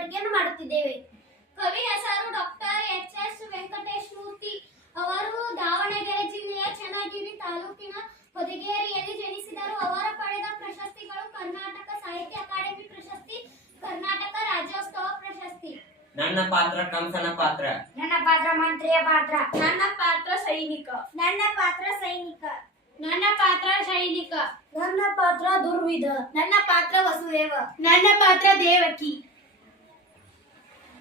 ಹಬ್ಬದ ಮಾಡುತ್ತಿದ್ದೇವೆ. ಕವಿ ಹೆಸರು doctor H S Venkatesh Murthy ಅವರು ದಾವಣಗೆರೆ ಜಿಲ್ಲೆಯ ಚನ್ನಗಿರಿ ತಾಲೂಕಿನ ಹೊದಿಗೇರಿಯಲ್ಲಿ ಜನಿಸಿದರು. ಅವರ ಪಡೆದ ಪ್ರಶಸ್ತಿಗಳು ಕರ್ನಾಟಕ ಸಾಹಿತ್ಯ ಅಕಾಡೆಮಿ ಪ್ರಶಸ್ತಿ ಕರ್ನಾಟಕ ರಾಜ್ಯೋತ್ಸವ ಪ್ರಶಸ್ತಿ. ನನ್ನ ಪಾತ್ರ ಕಂಸನ ಪಾತ್ರ. ನನ್ನ ಪಾತ್ರ ಮಂತ್ರಿಯ ಪಾತ್ರ. ನನ್ನ ಪಾತ್ರ ಸೈನಿಕ. ನನ್ನ ಪಾತ್ರ ಸೈನಿಕ. ನನ್ನ ಪಾತ್ರ ಸೈನಿಕ. ನನ್ನ ಪಾತ್ರ ದುರ್ವಿಧ. ನನ್ನ ಪಾತ್ರ ವಸುದೇವ. ನನ್ನ ಪಾತ್ರ ದೇವಕಿ.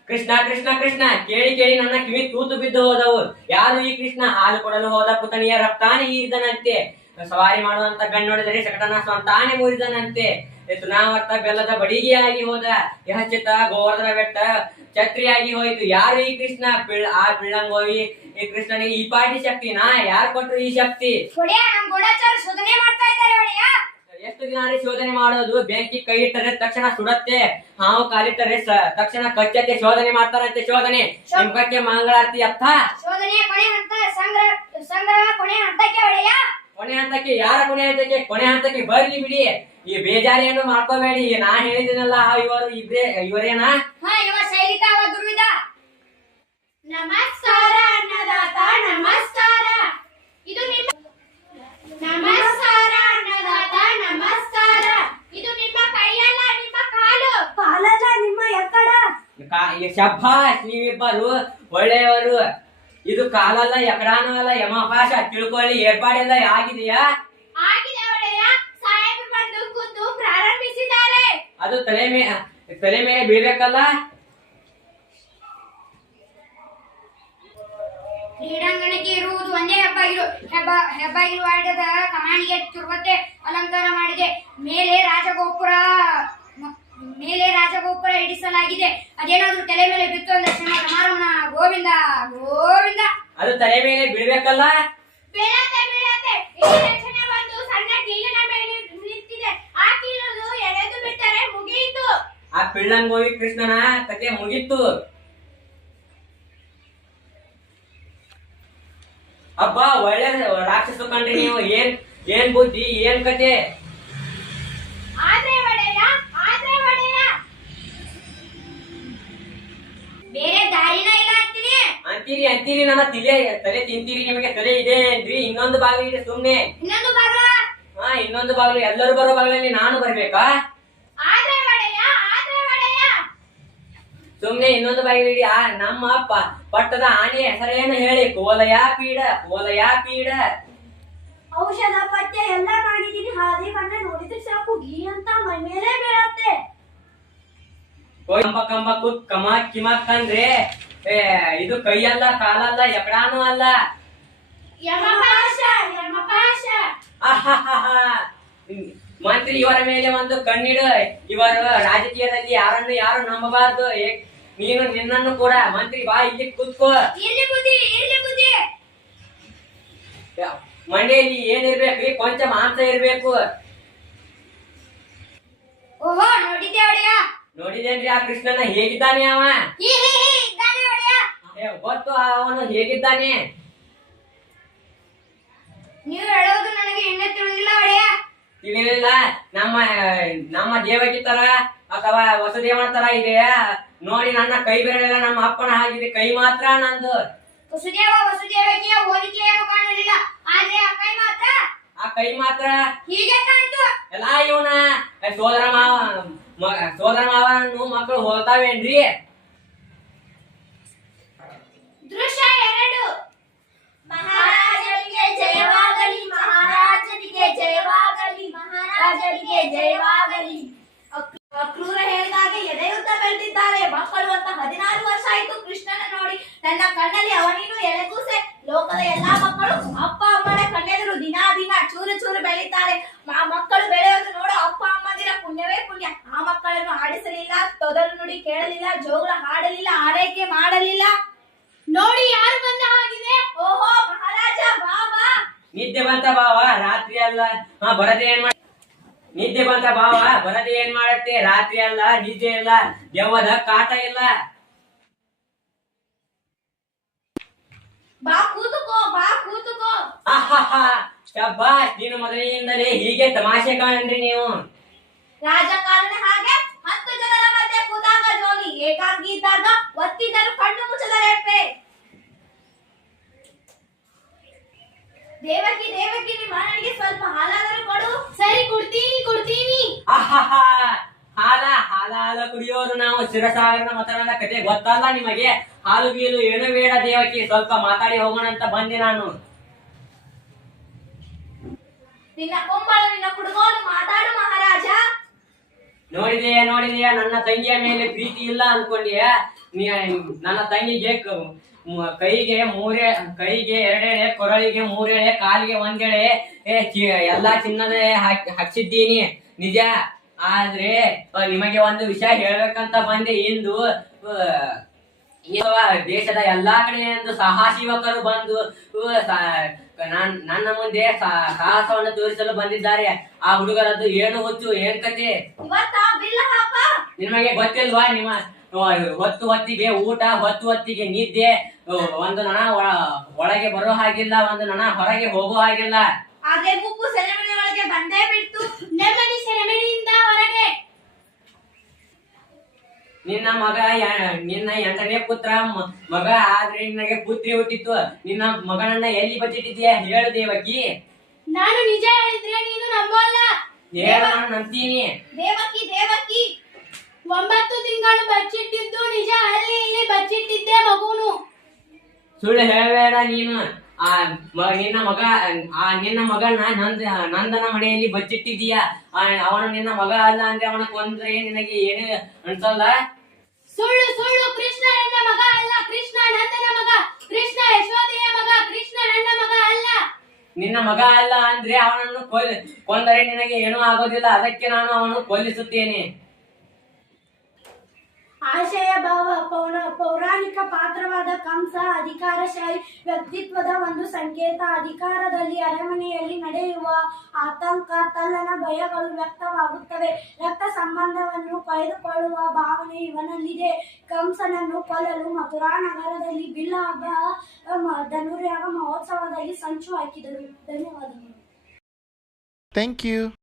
ಕೃಷ್ಣ ಕೃಷ್ಣ ಕೃಷ್ಣ, ಕೇಳಿ ಕೇಳಿ ನನ್ನ ಕಿವಿ ತೂತು ಬಿದ್ದು ಹೋದವು. ಯಾರು ಈ ಕೃಷ್ಣ? ಹಾಲು ಕೊಡಲು ಹೋದ ಪುತನಿಯ ರಕ್ತಾನೆ ಈರಿದನಂತೆ. ಸವಾರಿ ಮಾಡುವಂತ ಬೆನ್ನೊಡೆದರೆ ಶಕಟನ ಸ್ವಂತಾನೆ ಮುರಿದನಂತೆ. ತುನಾವರ್ತ ಬೆಲ್ಲದ ಬಡಿಗೆಯಾಗಿ ಹೋದ ಯಹಚಿತ ಗೋವರ್ಧನ ಬೆಟ್ಟ ಛತ್ರಿಯಾಗಿ ಹೋಯಿತು. ಯಾರು ಈ ಕೃಷ್ಣ? ಪಿಳ್, ಆ ಪಿಳ್ಳಂಗೋವಿ. ಈ ಕೃಷ್ಣನಿಗೆ ಈ ಪಾಟಿ ಶಕ್ತಿ ನಾ? ಯಾರು ಕೊಟ್ರು ಈ ಶಕ್ತಿ? ಎಷ್ಟು ದಿನ ಶೋಧನೆ ಮಾಡೋದು? ಬೆಂಕಿ ಕೈ ಇಟ್ಟರೆ ತಕ್ಷಣ ಸುಡತ್ತೆ ಹಾವು ಕಾಲಿಟ್ಟರೆ ತಕ್ಷಣ ಕಚ್ಚತ್ತೆ ಶೋಧನೆ ಮಾಡ್ತಾರಂತೆ ಶೋಧನೆ. ನಿಮ್ಗಕ್ಕೆ ಮಂಗಳಾರತಿ ಅರ್ಥ? ಶೋಧನೆಯ ಕೊನೆ ಹಂತ ಸಂಗ್ರಹ ಸಂಗ್ರಹ ಕೊನೆ ಹಂತಕ್ಕೆ ಒಡೆಯ. ಕೊನೆ ಹಂತಕ್ಕೆ ಯಾರ ಕೊನೆ ಹಂತಕ್ಕೆ? ಕೊನೆ ಹಂತಕ್ಕೆ ಬರ್ಲಿ ಬಿಡಿ. ಈ ಬೇಜಾರಿಯನ್ನು ಮಾಡ್ಕೋಬೇಡಿ. ನಾ ಹೇಳಿದಿನಲ್ಲ ಇವರು ಇಬ್ರೆ ಇವರೇನಾ? ಇವ ನಮಸ್ಕಾರ ಅನ್ನದಾತ ನಮಸ್ಕಾರ. ಇದು ನಿಮ್ಮ ನಮಸ್ಕಾರ ನಮಸ್ಕಾರ. ಇದು ನಿಮ್ಮ ಕೈಯಲ್ಲ ನಿಮ್ಮ ಕಾಲು. ಕಾಲಲ್ಲ ನಿಮ್ಮ ಎಕ್ಕಡ. ಕಾ- ಈ ಶಬ್ಬಾಷ್ ನೀವಿಬ್ಬರು ಒಳ್ಳೆಯವರು. ಇದು ಕಾಲಲ್ಲ ಎಕಡಾನು ಅಲ್ಲ ಯಮಪಾಶ ತಿಳ್ಕೊಳ್ಳಿ ಏರ್ಪಾಡೆಲ್ಲ ಆಗಿದೆಯಾ? ಆಗಿದೆ ಒಡೆಯ. ಸಾಹೇಬರು ಬಂದು ಕೂತು ಪ್ರಾರಂಭಿಸಿದ್ದಾರೆ. ಅದು ತಲೆ ಮೇ ತಲೆ ಮೇಲೆ ಬೀಳ್ಬೇಕಲ್ಲ? ಕ್ರೀಡಾಂಗಣಕ್ಕೆ ಇರುವುದು ಒಂದೇ ಹೆಬ್ಬಾಗಿಲು ಹೆಬ್ಬ ಹೆಬ್ಬಾಗಿಲು ಇರುವ ಕಮಾನಿಗೆ ತುರ್ವತೆ ಅಲಂಕಾರ ಮಾಡಿದೆ ಮೇಲೆ ರಾಜಗೋಪುರ ಮ- ಮೇಲೆ ರಾಜಗೋಪುರ ಇಡಿಸಲಾಗಿದೆ ಅದೇನಾದ್ರೂ ತಲೆ ಮೇಲೆ ಬಿತ್ತು ಅಂದ್ರೆ ಶ್ರೀಮ ರಮಾರಮಣ ಗೋವಿಂದ ಗೋವಿಂದ ಅದು ತಲೆ ಮೇಲೆ ಬೀಳ್ಬೇಕಲ್ಲ ಬೀಳತ್ತೆ ಬೀಳತ್ತೆ ಇಲ್ಲಿ ರಚನೆ ಬಂದು ಸಣ್ಣ ಕೀಲಿನ ಮೇಲೆ ನಿಂತಿದೆ. ಆ ಕೀಲನ್ನು ಎಳೆದು ಬಿಟ್ಟರೆ ಮುಗಿಯಿತು. ಆ ಪಿಳ್ಳಂಗೋವಿ ಕೃಷ್ಣನ ಕತೆ ಮುಗೀತು. ಅಬ್ಬ ಒಳ್ಳೆ ರಾಕ್ಷಸ ಕಂಡ್ರಿ ನೀವು. ಏನ್ ಏನ್ ಬುದ್ಧಿ ಏನ್ ಕತೆ? ಆದ್ರೆ ಒಡೆಯ ಆದ್ರೆ ಒಡೆಯ? ಬೇರೆ ದಾರಿನ ಅಂತೀರಿ ಅಂತೀರಿ ನನ್ನ ತಿಲೆ ತಲೆ ತಿಂತೀರಿ ನಿಮಗೆ ತಲೆ ಇದೆ ಏನ್ರಿ ಇನ್ನೊಂದು ಬಾಗಿಲು ಇದೆ ಸುಮ್ನೆ. ಇನ್ನೊಂದು ಬಾಗ್ಲ? ಹಾ ಇನ್ನೊಂದು ಬಾಗಿಲು. ಎಲ್ಲರೂ ಬರೋ ಬಾಗಿಲಲ್ಲಿ ನಾನು ಬರ್ಬೇಕಾ? ಸುಮ್ನೆ ಇನ್ನೊಂದು ಬಾಗಿಲು ಇಡಿ. ಆ ನಮ್ಮ ಅಪ್ಪ ಪಟ್ಟದ ಆನೆಯ ಹೆಸರೇನು ಹೇಳಿ? ಕೋಲಯ ಪೀಡ ಕೋಲಯ ಪೀಡ. ಔಷಧ ಪಥ್ಯ ಎಲ್ಲ ಮಾಡಿದೀನಿ ಹಾದಿ ಬಣ್ಣ ನೋಡಿದ್ರೆ ಸಾಕು. ಗೀ ಅಂತ ಮೈ ಮೇಲೆ ಬೀಳತ್ತೆ. ಕಂಬ ಕಂಬ ಕುತ್ ಕಮ ಕಿಮಕ್ ಅಂದ್ರೆ ಏ, ಇದು ಕೈಯಲ್ಲ ಕಾಲಲ್ಲ ಎಕಡಾನು ಅಲ್ಲ. ಮಂತ್ರಿ ಇವರ ಮೇಲೆ ಒಂದು ಕಣ್ಣಿಡು. ಇವರು ರಾಜಕೀಯದಲ್ಲಿ ಯಾರನ್ನು ಯಾರು ನಂಬಬಾರದು. ನೀನು ನಿನ್ನನ್ನು ಕೂಡ ಮಂತ್ರಿ ಬಾ ಇಲ್ಲಿ ಕೂತ್ಕೋ. ಮಂಡೆಯಲ್ಲಿ ಏನಿರ್ಬೇಕ್ರಿ ಕೊಂಚ ಮಾಂಸ ಇರ್ಬೇಕು. ನೋಡಿದೇನ್ರಿ ಆ ಕೃಷ್ಣನ? ಹೇಗಿದ್ದಾನೆ ಅವ ಹೀ ಹೀ ಹೀ ಇದ್ದಾನೆ ಒಡೆಯ ಏ, ಗೊತ್ತು ಅವನು ಹೇಗಿದ್ದಾನೆ? ನೀವು ಹೇಳೋದು ನನಗೆ ಇನ್ನೂ ತಿಳಿದಿಲ್ಲ ಒಡೆಯ. ತಿಳಿಲಿಲ್ಲ. ನಮ್ಮ ನಮ್ಮ ದೇವಕಿ ತರ ಅಥವಾ ವಸುದೇವನ ತರ ಇದೆಯಾ? ನೋಡಿ ನನ್ನ ಕೈ ಬೆರಳೆಲ್ಲ ನಮ್ಮ ಅಪ್ಪನ ಹಾಗಿದೆ. ಕೈ ಮಾತ್ರ ನಂದು. ವಸುದೇವ ವಸುದೇವಕಿಯ ಹೋಲಿಕೆ ಏನು ಕಾಣಲಿಲ್ಲ ಆದ್ರೆ ಆ ಕೈ ಮಾತ್ರ? ಆ ಕೈ ಮಾತ್ರ? ಹೀಗೆ ಕಾಣ್ತು ಎಲ್ಲ ಇವನ ಸೋದರ ಮಾವ ಸೋದರ ಮಾವನನ್ನು ಮಕ್ಕಳು ಹೋಲ್ತಾವೇನ್ರಿ? ಲೋಕದ ಎಲ್ಲಾ ಮಕ್ಕಳು ಅಪ್ಪ, ಅಮ್ಮನ ಕಣ್ಣೆದುರು ದಿನಾ ದಿನ ಚೂರು ಚೂರು ಬೆಳೀತಾರೆ. ಆ ಮಕ್ಕಳು ಬೆಳೆಯೋದು ನೋಡು, ಅಪ್ಪ ಅಮ್ಮನ ಪುಣ್ಯವೇ ಪುಣ್ಯ. ಆ ಮಕ್ಕಳನ್ನು ಆಡಿಸಲಿಲ್ಲ, ತೊದಲು ನುಡಿ ಕೇಳಲಿಲ್ಲ, ಜೋಗಳ ಹಾಡಲಿಲ್ಲ, ಆರೈಕೆ ಮಾಡಲಿಲ್ಲ. ನೋಡಿ ಯಾರು ಬಂದ ಹಾಗಿದೆ? ಓಹೋ, ಮಹಾರಾಜ, ಬಾಬಾ. ನಿದ್ದೆ ಬಂತ ಬಾವಾ, ರಾತ್ರಿ ಅಲ್ಲ. ಹಾ, ಬರದೆ ಏನ್ ಮಾಡ ನಿದ್ದೆ ಬಂತ ಬಾವ, ಬರದೆ ಏನ್ ಮಾಡತ್ತೆ? ರಾತ್ರಿ ಅಲ್ಲ, ನಿದ್ದೆ ಇಲ್ಲ. ದೆವ್ವದ ಕಾಟ ಇಲ್ಲ. ಬಾ ಕೂತುಕೋ ಬಾ ಕೂತುಕೋ. ಶಬ್ಬಾಸ್ ನೀನು ಮೊದಲಿನಿಂದಲೇ ಹೀಗೆ ತಮಾಷೆ ಕಾಣ್ರಿ ನೀವು. ರಾಜಕಾರಣ ಹಾಗೆ ಹತ್ತು ಜನರ ಮಧ್ಯೆ ಕೂತಾಗ ಜೋಲಿ ಏಕಾಂಗಿ ಇದ್ದಾಗ ಒತ್ತಿದ್ದರು ಕಣ್ಣು ಮುಚ್ಚದ ರೇಪೆ ದೇವಕಿ ದೇವಕಿ ನಿಮ್ಮ ನನಗೆ ಸ್ವಲ್ಪ ಹಾಲಾದರೂ ಕೊಡು. ಸರಿ ಕೊಡ್ತೀನಿ ಕೊಡ್ತೀನಿ. ಹಾಲ ಹಾಲ ಹಾಲ ಕುಡಿಯೋರು ನಾವು ಶಿರಸಾಗರನ ಮತನದ ಕತೆ ಗೊತ್ತಲ್ಲ ನಿಮಗೆ? ಹಾಲು ಬೀಲು ಏನು ಬೇಡ ದೇವಕ್ಕೆ ಸ್ವಲ್ಪ ಮಾತಾಡಿ ಹೋಗೋಣ ಅಂತ ಬಂದೆ ನಾನು. ನಿನ್ನ ಕೊಂಬಳ ನಿನ್ನ ಕುಡುಗೋಲು ಮಾತಾಡು ಮಹಾರಾಜ. ನೋಡಿದೆಯಾ ನೋಡಿದೆಯಾ ನನ್ನ ತಂಗಿಯ ಮೇಲೆ ಪ್ರೀತಿ ಇಲ್ಲ ಅನ್ಕೊಂಡಿಯ? ನೀ ನನ್ನ ತಂಗಿಗೆ ಕೈಗೆ ಮೂರೆ ಕೈಗೆ ಎರಡೆಳೆ ಕೊರಳಿಗೆ ಮೂರೆಳೆ ಕಾಲಿಗೆ ಒಂದೆಳೆ. ಎಲ್ಲಾ ಚಿನ್ನದ ಹಚ್ಚಿದ್ದೀನಿ ನಿಜ? ಆದ್ರೆ ನಿಮಗೆ ಒಂದು ವಿಷಯ ಹೇಳ್ಬೇಕಂತ ಬಂದೆ ಇಂದು. ದೇಶದ ಎಲ್ಲಾ ಕಡೆಯಿಂದ ಸಾಹಸಿ ಯುವಕರು ಬಂದು ನನ್ನ ಮುಂದೆ ಸಾಹಸವನ್ನು ತೋರಿಸಲು ಬಂದಿದ್ದಾರೆ. ಆ ಹುಡುಗರದ್ದು ಏನು ಹೊತ್ತು ಏನ್ ಕತೆ? ನಿಮಗೆ ಗೊತ್ತಿಲ್ವಾ ನಿಮ್ಮ ಹೊತ್ತು ಹೊತ್ತಿಗೆ ಊಟ ಹೊತ್ತು ಹೊತ್ತಿಗೆ ನಿದ್ದೆ? ಒಂದು ನನ ಒಳ- ಒಳಗೆ ಬರೋ ಹಾಗಿಲ್ಲ ಒಂದು ನನ ಹೊರಗೆ ಹೋಗೋ ಹಾಗಿಲ್ಲ. ಬಂದೇ ಹೊರಗೆ ನಿನ್ನ ಮಗ ನಿನ್ನ ಎಂಟನೇ ಪುತ್ರ ಮಗ ಆದ್ರೆ ನಿನಗೆ ಪುತ್ರಿ ಹುಟ್ಟಿತ್ತು. ನಿನ್ನ ಮಗನನ್ನ ಎಲ್ಲಿ ಬಚ್ಚಿಟ್ಟಿದ್ಯಾ ಹೇಳು ದೇವಕಿ. ನಾನು ನಿಜ ಹೇಳಿದ್ರೆ ನೀನು ನಂಬೋಲ್ಲ. ಹೇಳು ನಾನು ನಂಬ್ತೀನಿ. ದೇವಕಿ ದೇವಕಿ. ಒಂಬತ್ತು ತಿಂಗಳು ಬಚ್ಚಿಟ್ಟಿದ್ದು ನಿಜ ಅಲ್ಲಿ ಇಲ್ಲಿ ಬಚ್ಚಿಟ್ಟಿದ್ದೆ ಮಗುನು. ಸುಳ್ಳು ಹೇಳಬೇಡ ನೀನು. ಆ ನಿನ್ನ ಮಗ ಆ ನಿನ್ನ ಮಗನ ನಂದ ನಂದನ ಮನೆಯಲ್ಲಿ ಬಚ್ಚಿಟ್ಟಿದೀಯ ಅವನು ನಿನ್ನ ಮಗ ಅಲ್ಲ ಅಂದ್ರೆ ಅವನ ಕೊಂದ್ರೆ ನಿನಗೆ ಏನು ಅನ್ಸಲ್ಲ? ಸುಳ್ಳು ಸುಳ್ಳು, ಕೃಷ್ಣ ನನ್ನ ಮಗ ಅಲ್ಲ, ಕೃಷ್ಣ ನಂದನ ಮಗ, ಕೃಷ್ಣ ಯಶೋದೆಯ ಮಗ, ಕೃಷ್ಣ ನನ್ನ ಮಗ ಅಲ್ಲ. ನಿನ್ನ ಮಗ ಅಲ್ಲ ಅಂದ್ರೆ ಅವನನ್ನು ಕೊಲ್ ಕೊಂದರೆ ನಿನಗೆ ಏನೂ ಆಗೋದಿಲ್ಲ. ಅದಕ್ಕೆ ನಾನು ಅವನು ಕೊಲ್ಲಿಸುತ್ತೇನೆ. ಆಶಯ ಭಾವ, ಪೌರ, ಪೌರಾಣಿಕ ಪಾತ್ರವಾದ ಕಂಸ, ಅಧಿಕಾರಶಾಹಿ ವ್ಯಕ್ತಿತ್ವದ ಒಂದು ಸಂಕೇತ. ಅಧಿಕಾರದಲ್ಲಿ ಅರಮನೆಯಲ್ಲಿ ನಡೆಯುವ ಆತಂಕ, ತಲ್ಲನ ಭಯಗಳು ವ್ಯಕ್ತವಾಗುತ್ತವೆ. ರಕ್ತ ಸಂಬಂಧವನ್ನು ಕಳೆದುಕೊಳ್ಳುವ ಭಾವನೆ ಇವನಲ್ಲಿದೆ. ಕಂಸನನ್ನು ಕೊಲ್ಲಲು ಮಥುರಾ ನಗರದಲ್ಲಿ ಬಿಲ್ಲ ಧನುರ್ಯಾಗ ಮಹೋತ್ಸವದಲ್ಲಿ ಸಂಚು ಹಾಕಿದರು. ಧನ್ಯವಾದಗಳು. Thank you.